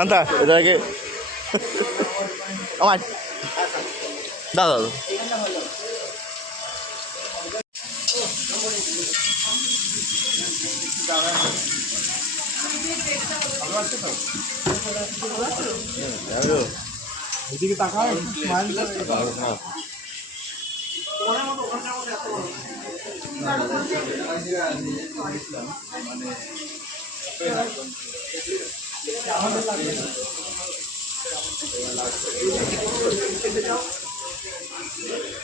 ಅಂತ ಇದಾಗಿ আমার দাদা দাদা Hello. এদিকে তাকাও একটু স্মাইল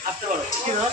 আসতে পারো। কি ধর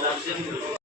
symbol.